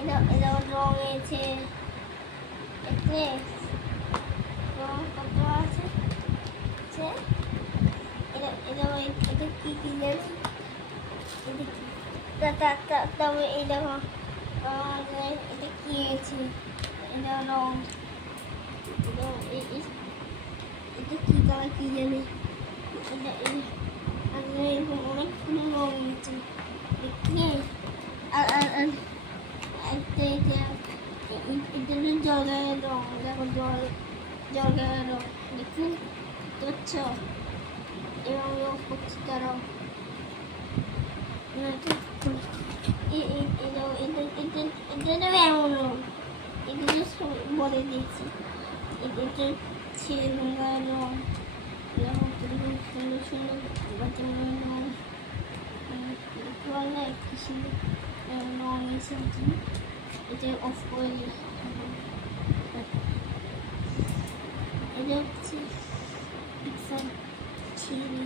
এটা রং আছে, এতে রং কত আছে, এটা কি কি জানি, তবে এই দেখো এটা কি আছে, এটা রং, এটা কি কালার কি জানি, এটা এরকম অনেকগুলো রং আছে দেখি। এটা জলের রং, দেখো জলের রং দেখুন বুঝছ, এবং করছি তারা এটা এমন রং, এটা বলে দিয়েছি, এটা ছেলে রং, সুন্দর সুন্দর রং, কি সুন্দর রং এসেছে, এটা অফ করে এটা হচ্ছে পিক্সেল ছিঁড়ে